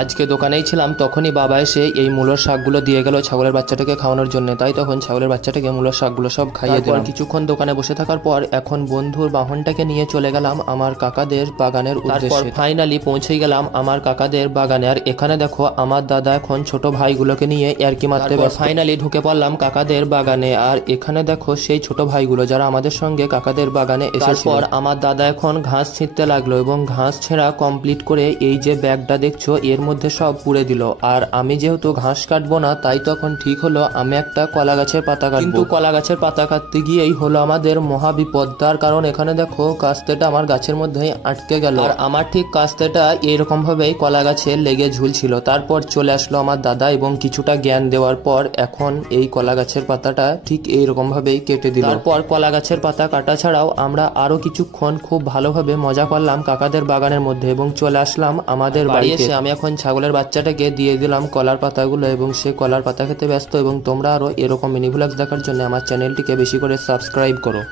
আজকে দোকানেই ছিলাম, তখনই বাবা এসে এই মূলোর শাকগুলো দিয়ে গেল ছাগলের বাচ্চাটাকে খাওয়ানোর জন্য। তাই তখন ছাগলের বাচ্চাটাকে মূলোর শাকগুলো সব খাইয়ে দিলাম। কিছুক্ষণ দোকানে বসে থাকার পর এখন বন্ধুর বাহনটাকে নিয়ে চলে গেলাম আমার কাকাদের বাগানের উদ্দেশ্যে। ফাইনালি পৌঁছে গেলাম আমার কাকাদের বাগানে। আর এখানে দেখো আমার দাদা এখন ছোট ভাইগুলোকে নিয়ে ইয়ার্কি মারতে ব্যস্ত। ফাইনালি ঢুকে পড়লাম কাকাদের বাগানে। আর এখানে দেখো সেই ছোট ভাইগুলো যারা আমাদের সঙ্গে কাকাদের বাগানে এসেছিল। তারপর আমার দাদা এখন ঘাস ছিঁড়তে লাগলো এবং ঘাস ছেঁড়া কমপ্লিট করে এই যে ব্যাগটা দেখছো এর মধ্যে সব পুড়ে দিল। আর আমি যেহেতু ঘাস কাটবো না, তাই তখন ঠিক হলো আমি একটা কলা গাছের পাতা কাটবো। কিন্তু কলা গাছের পাতা কাটতে গিয়েই হলো আমাদের মহা বিপদ। তার কারণ এখানে দেখো কাস্তেটা আমার গাছের মধ্যেই আটকে গেল। আর আমার ঠিক কাস্তেটা এরকম ভাবেই কলা গাছে লেগে ঝুলছিল। তারপর চলে আসলো আমার দাদা এবং কিছুটা জ্ঞান দেওয়ার পর এখন এই কলা গাছের পাতাটা ঠিক এইরকম ভাবেই কেটে দিল। তারপর কলা গাছের পাতা কাটা ছাড়াও আমরা আরো কিছুক্ষণ খুব ভালোভাবে মজা করলাম কাকাদের বাগানের মধ্যে এবং চলে আসলাম আমাদের বাড়িতে। আমি এখন ছাগলের বাচ্চাটাকে দিয়ে দিলাম কলার পাতাগুলো এবং সে কলার পাতা খেতে ব্যস্ত। এবং তোমরা আরো এরকম মিনি ভ্লগস দেখার জন্য আমার চ্যানেলটিকে বেশি করে সাবস্ক্রাইব করো।